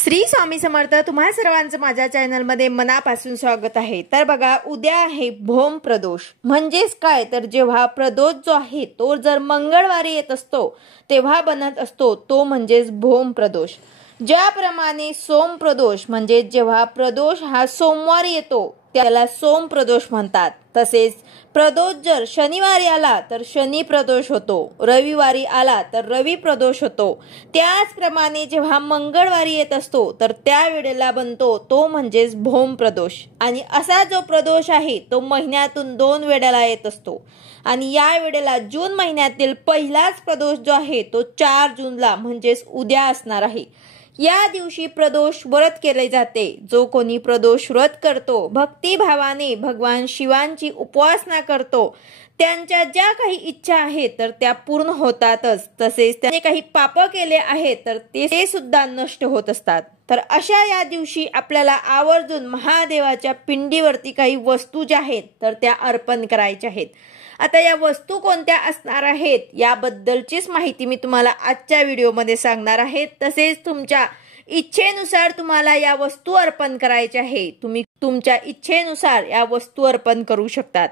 श्री स्वामी समर्थ। तुम्हा सर्वांचं माझ्या चॅनलमध्ये मनापासून स्वागत आहे। तर बघा, उद्या आहे भौम प्रदोष। म्हणजेच काय, तर जेव्हा प्रदोष जो आहे तो जर मंगळवारी येत असतो तेव्हा बनत असतो तो म्हणजेच भौम प्रदोष। ज्याप्रमाणे सोम प्रदोष म्हणजे जेव्हा प्रदोष हा सोमवारी येतो त्याला सोम प्रदोष म्हणतात, तसेच प्रदोष जर शनिवारी आला तर शनी प्रदोष होतो, रविवारी आला तर रवी प्रदोष होतो। त्याचप्रमाणे जेव्हा मंगळवारी येत असतो तर त्या वेळेला बनतो तो म्हणजेच भौम प्रदोष। आणि असा जो प्रदोष आहे तो महिन्यातून 2 वेळेला येत असतो आणि या वेळेला जून महिन्यातील पहिलाच प्रदोष जो आहे तो 4 जूनला म्हणजेच उद्या असणार आहे। या दिवशी प्रदोष व्रत केले जाते। जो कोणी प्रदोष व्रत करतो, भक्तिभावाने भगवान शिवांची उपासना करतो, त्यांच्या ज्या काही इच्छा आहेत तर त्या पूर्ण होतातच, तसेच त्याने काही पाप केले आहेत तर ते सुद्धा नष्ट होत असतात। तर अशा या दिवशी आपल्याला आवर्जून महादेवाच्या पिंडीवरती काही वस्तू ज्या आहेत तर त्या अर्पण करायच्या आहेत। आता या वस्तू कोणत्या असणार आहेत याबद्दलचीच माहिती मी तुम्हाला आजच्या व्हिडिओमध्ये सांगणार आहे। तसेच तुमच्या इच्छेनुसार तुम्हाला या वस्तू अर्पण करायच्या आहे। तुम्ही तुमच्या इच्छेनुसार या वस्तू अर्पण करू शकतात।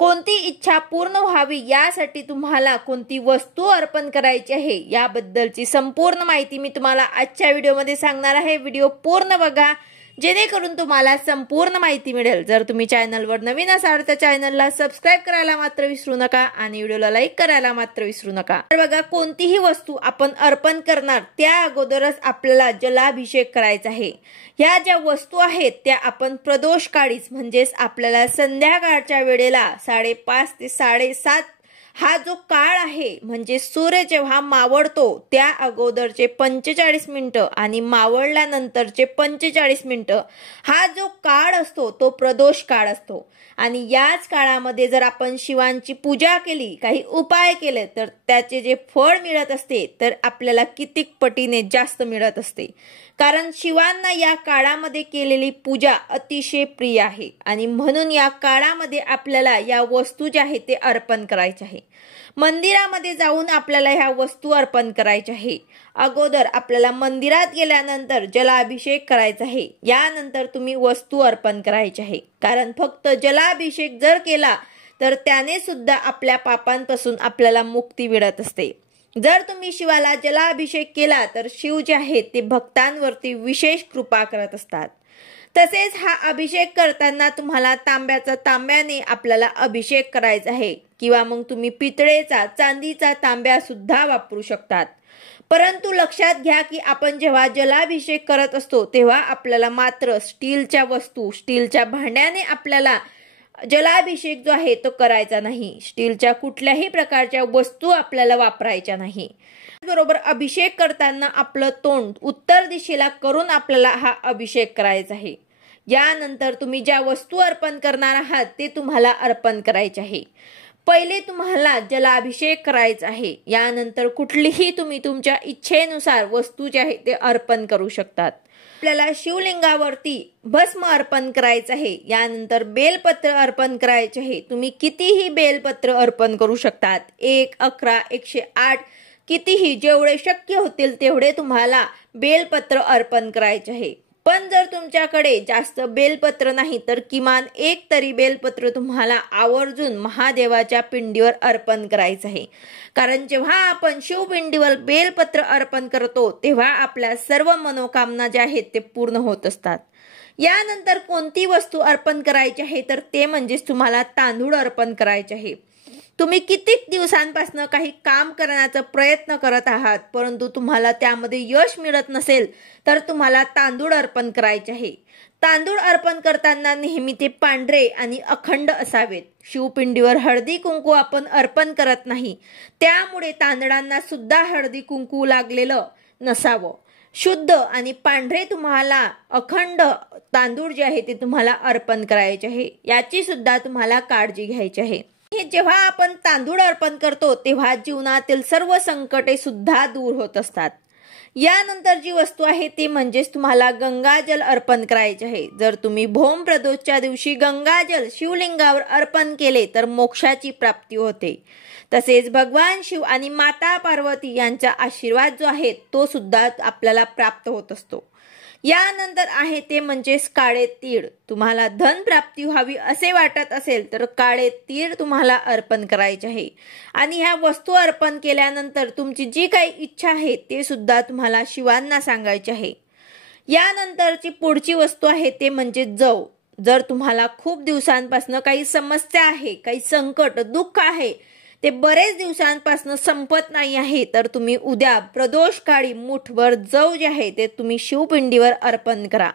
कोणती इच्छा पूर्ण व्हावी यासाठी तुम्हाला कोणती वस्तू अर्पण करायची आहे याबद्दलची संपूर्ण माहिती मी तुम्हाला आजच्या व्हिडिओमध्ये सांगणार आहे। व्हिडिओ पूर्ण बघा जेणेकरून तुम्हाला संपूर्ण माहिती मिळेल। जर तुम्ही चॅनलवर नवीन असाल तर चॅनलला सबस्क्राइब करायला मात्र विसरू नका आणि व्हिडिओला लाईक करायला मात्र विसरू नका। तर बघा, कोणतीही वस्तू आपण अर्पण करणार त्या अगोदरच आपल्याला जलाभिषेक करायचा आहे। ह्या ज्या वस्तू आहेत त्या आपण प्रदोष काळीच म्हणजेच आपल्याला संध्याकाळच्या वेळेला 5:30 ते 7:30 हा जो काळ आहे म्हणजे सूर्य जेव्हा मावळतो त्या अगोदरचे 45 मिनिटं आणि मावळल्यानंतरचे 45 मिनिटं हा जो काळ असतो तो प्रदोष काळ असतो। आणि याच काळामध्ये जर आपण शिवांची पूजा केली, काही उपाय केले तर त्याचे जे फळ मिळत असते तर आपल्याला कितीक पटीने जास्त मिळत असते। कारण शिवांना या काळामध्ये केलेली पूजा अतिशय प्रिय आहे आणि म्हणून या काळामध्ये आपल्याला या वस्तू ज्या आहेत ते अर्पण करायचे आहे। मंदिरामध्ये जाऊन आपल्याला ह्या वस्तू अर्पण करायच्या आहे। अगोदर आपल्याला मंदिरात गेल्यानंतर जलाभिषेक करायचा आहे, यानंतर तुम्ही वस्तू अर्पण करायची आहे। कारण फक्त जलाभिषेक जर केला तर त्याने सुद्धा आपल्या पापांपासून आपल्याला मुक्ती मिळत असते। जर तुम्ही शिवाला जलाभिषेक केला तर शिव जे आहेत ते भक्तांवरती विशेष कृपा करत असतात। तसेच हा अभिषेक करताना तुम्हाला तांब्याने आपल्याला अभिषेक करायचा आहे किंवा मग तुम्ही पितळेचा, चांदीचा तांब्या सुद्धा वापरू शकतात। परंतु लक्षात घ्या की आपण जेव्हा जलाभिषेक करत असतो तेव्हा आपल्याला मात्र स्टीलच्या भांड्याने आपल्याला जलाभिषेक जो आहे तो करायचा नाही। स्टीलच्या कुठल्याही प्रकारच्या वस्तू आपल्याला वापरायच्या नाही। बरोबर अभिषेक करताना आपलं तोंड उत्तर दिशेला करून आपल्याला हा अभिषेक करायचा आहे। यानंतर तुम्ही ज्या वस्तू अर्पण करणार आहात ते तुम्हाला अर्पण करायचे आहे। पहिले तुम्हाला जलाभिषेक करायचा आहे, यानंतर कुठलीही तुम्ही तुमच्या इच्छेनुसार वस्तू जे आहे ते अर्पण करू शकतात। आपल्याला शिवलिंगावरती भस्म अर्पण करायचं आहे, यानंतर बेलपत्र अर्पण करायचे आहे। तुम्ही कितीही बेलपत्र अर्पण करू शकतात, 1, 11, 108 कितीही, जेवढे शक्य होतील तेवढे तुम्हाला बेलपत्र अर्पण करायचे आहे। पण जर तुमच्याकडे जास्त बेलपत्र नाही तर किमान 1 तरी बेलपत्र तुम्हाला आवर्जून महादेवाच्या पिंडीवर अर्पण करायचं आहे। कारण जेव्हा आपण शिवपिंडीवर बेलपत्र अर्पण करतो तेव्हा आपल्या सर्व मनोकामना ज्या आहेत ते पूर्ण होत असतात। यानंतर कोणती वस्तू अर्पण करायची आहे तर ते म्हणजेच तुम्हाला तांदूळ अर्पण करायचे आहे। तुम्ही कित्येक दिवसांपासून काही काम करण्याचा प्रयत्न करत आहात परंतु तुम्हाला त्यामध्ये यश मिळत नसेल तर तुम्हाला तांदूळ अर्पण करायचे आहे। तांदूळ अर्पण करताना नेहमी ते पांढरे आणि अखंड असावेत। शिवपिंडीवर हळदी कुंकू आपण अर्पण करत नाही, त्यामुळे तांदळांना सुद्धा हळदी कुंकू लागलेलं नसावं। शुद्ध आणि पांढरे तुम्हाला अखंड तांदूळ जे आहे ते तुम्हाला अर्पण करायचे आहे, याची सुद्धा तुम्हाला काळजी घ्यायची आहे। जेव्हा आपण तांदूळ अर्पण करतो तेव्हा जीवनातील सर्व संकटे सुद्धा दूर होत असतात। यानंतर जी वस्तू आहे ती म्हणजेच तुम्हाला गंगाजल अर्पण करायचे आहे। जर तुम्ही भौम प्रदोषच्या दिवशी गंगाजल शिवलिंगावर अर्पण केले तर मोक्षाची प्राप्ती होते। तसेच भगवान शिव आणि माता पार्वती यांचा आशीर्वाद जो आहे तो सुद्धा आपल्याला प्राप्त होत असतो। यानंतर आहे ते म्हणजेच काळे तीळ. तुम्हाला धन प्राप्ती व्हावी असे वाटत असेल तर काळे तीळ तुम्हाला अर्पण करायचे आहे. आणि ह्या वस्तू अर्पण केल्यानंतर तुमची जी काही इच्छा आहे ते सुद्धा तुम्हाला शिवांना सांगायचे आहे. यानंतरची पुढची वस्तू आहे ते म्हणजे जव. जर तुम्हाला खूप दिवसांपासून काही समस्या आहे, काही संकट, दुःख आहे, ते बरेच दिवसांपासून संपत नाही आहे, तर तुम्ही उद्या प्रदोष काळी मुठभर जव जे आहे ते तुम्ही शिवपिंडीवर अर्पण करा.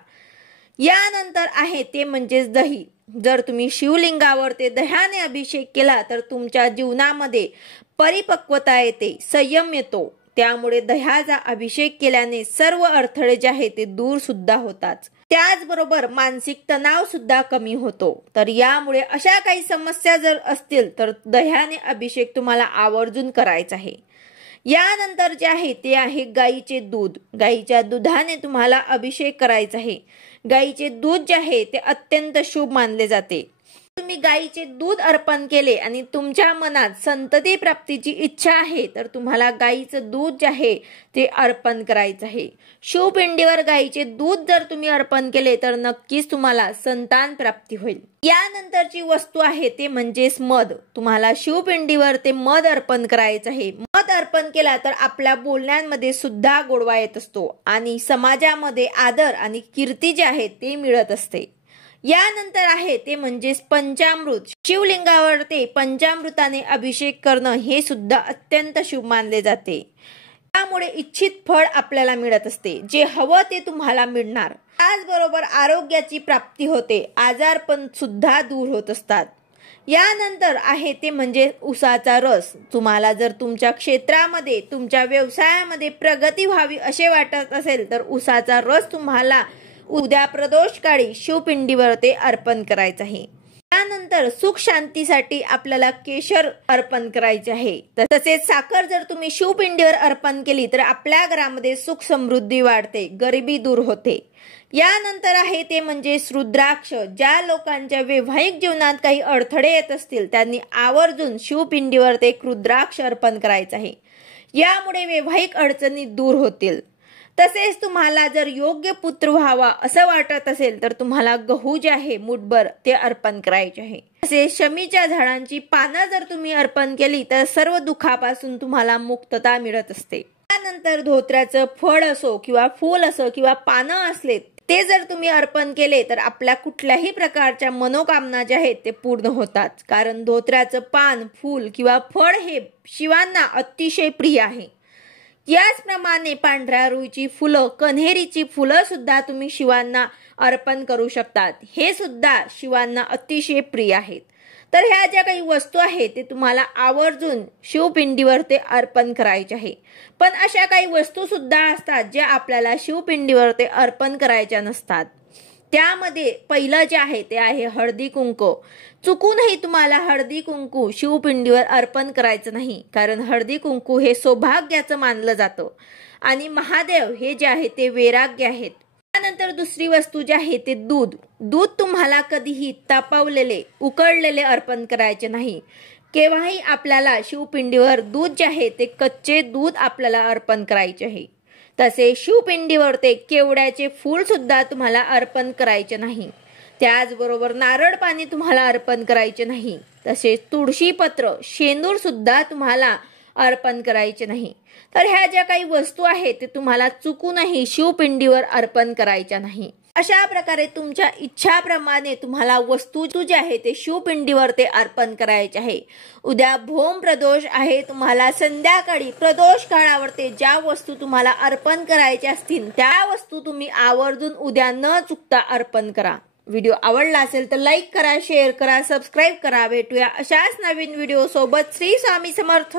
यानंतर आहे ते म्हणजेच दही. जर तुम्ही शिवलिंगावर ते दह्याने अभिषेक केला तर तुमच्या जीवनामध्ये परिपक्वता येते, संयम येतो. त्यामुळे दह्याचा अभिषेक केल्याने सर्व अडथळे जे आहे ते दूर सुद्धा होतात. त्याचबरोबर मानसिक तणाव सुद्धा कमी होतो. तर यामुळे अशा काही समस्या जर असतील तर दह्याने अभिषेक तुम्हाला आवर्जून करायचा आहे. यानंतर जे आहे ते आहे गाईचे दूध. गाईच्या दुधाने तुम्हाला अभिषेक करायचा आहे. गाईचे दूध जे आहे ते अत्यंत शुभ मानले जाते. तुम्ही गाईचे दूध अर्पण केले आणि तुमच्या मनात संतती प्राप्तीची इच्छा आहे तर तुम्हाला गाईचं दूध जे आहे ते अर्पण करायचं आहे. शिवपिंडीवर गाईचे दूध जर तुम्ही अर्पण केले तर नक्कीच तुम्हाला संतान प्राप्ती होईल. यानंतरची वस्तू आहे ते म्हणजेच मध. तुम्हाला शिवपिंडीवर ते मध अर्पण करायचं आहे. मध अर्पण केला तर आपल्या बोलण्यामध्ये सुद्धा गोडवा येत असतो आणि समाजामध्ये आदर आणि कीर्ती जे आहे ते मिळत असते. यानंतर आहे ते म्हणजेच पंचामृत. शिवलिंगावर ते पंचामृताने अभिषेक करणं हे सुद्धा अत्यंत शुभ मानले जाते. त्यामुळे इच्छित फळ आपल्याला मिळत असते. जे हवं ते तुम्हाला मिळणार. त्याचबरोबर आरोग्याची प्राप्ती होते. आजारपण सुद्धा दूर होत असतात. यानंतर आहे ते म्हणजे उसाचा रस. तुम्हाला जर तुमच्या क्षेत्रामध्ये, तुमच्या व्यवसायामध्ये प्रगती व्हावी असे वाटत असेल तर उसाचा रस तुम्हाला उद्या प्रदोष काळी शिवपिंडीवर ते अर्पण करायचं आहे. त्यानंतर सुख शांतीसाठी आपल्याला केशर अर्पण करायचे आहे. तसेच साखर जर तुम्ही शिवपिंडीवर अर्पण केली तर आपल्या घरामध्ये सुख समृद्धी वाढते, गरिबी दूर होते. यानंतर आहे ते म्हणजे रुद्राक्ष. ज्या लोकांच्या वैवाहिक जीवनात काही अडथळे येत असतील त्यांनी आवर्जून शिवपिंडीवर ते रुद्राक्ष अर्पण करायचं आहे. यामुळे वैवाहिक अडचणी दूर होतील. तसेच तुम्हाला जर योग्य पुत्र व्हावा असं वाटत असेल तर तुम्हाला गहू जे आहे मुठभर ते अर्पण करायचे आहे. तसेच शमीच्या झाडांची पानं जर तुम्ही अर्पण केली तर सर्व दुःखापासून तुम्हाला मुक्तता मिळत असते. त्यानंतर धोत्र्याचं फळ असो किंवा फूल असो किंवा पानं असले ते जर तुम्ही अर्पण केले तर आपल्या कुठल्याही प्रकारच्या मनोकामना ज्या आहेत ते पूर्ण होतात. कारण धोत्र्याचं पान, फूल किंवा फळ हे शिवांना अतिशय प्रिय आहे. याचप्रमाणे पांढऱ्या रुईची फुलं, कन्हेरीची फुलं सुद्धा तुम्ही शिवांना अर्पण करू शकतात. हे सुद्धा शिवांना अतिशय प्रिय आहेत. तर ह्या ज्या काही वस्तू आहेत ते तुम्हाला आवर्जून शिवपिंडीवर ते अर्पण करायचे आहे. पण अशा काही वस्तू सुद्धा असतात ज्या आपल्याला शिवपिंडीवर ते अर्पण करायच्या नसतात. त्यामध्ये पहिलं जे आहे ते आहे हळदी कुंकू. चुकूनही तुम्हाला हळदी कुंकू शिवपिंडीवर अर्पण करायचं नाही. कारण हळदी कुंकू हे सौभाग्याचं मानलं जातं आणि महादेव हे जे आहे ते वैराग्य आहेत. त्यानंतर दुसरी वस्तू जी आहे ते दूध. दूध तुम्हाला कधीही तापवलेले, उकळलेले अर्पण करायचे नाही. केव्हाही आपल्याला शिवपिंडीवर दूध जे आहे ते कच्चे दूध आपल्याला अर्पण करायचे आहे. तसे शिवपिंडीवर ते केवड्याचे फूल सुद्धा तुम्हाला अर्पण करायचे नाही. त्याचबरोबर नारळ पाणी तुम्हाला अर्पण करायचे नाही. तसेच तुळशी पत्र, शेंदूर सुद्धा तुम्हाला अर्पण करायचे नाही. तर ह्या ज्या काही वस्तू आहेत ते तुम्हाला चुकूनही शिवपिंडीवर अर्पण करायच्या नाही. अशा प्रकारे तुमच्या इच्छाप्रमाणे तुम्हाला वस्तू जे आहे ते शिवपिंडीवर ते अर्पण करायचे आहे. उद्या भोम प्रदोष आहे. तुम्हाला संध्याकाळी प्रदोष काळावर ज्या वस्तू तुम्हाला अर्पण करायच्या असतील त्या वस्तू तुम्ही आवर्जून उद्या न चुकता अर्पण करा. व्हिडिओ आवडला असेल तर लाईक करा, शेअर करा, सबस्क्राईब करा. भेटूया अशाच नवीन व्हिडिओ सोबत. श्री स्वामी समर्थ.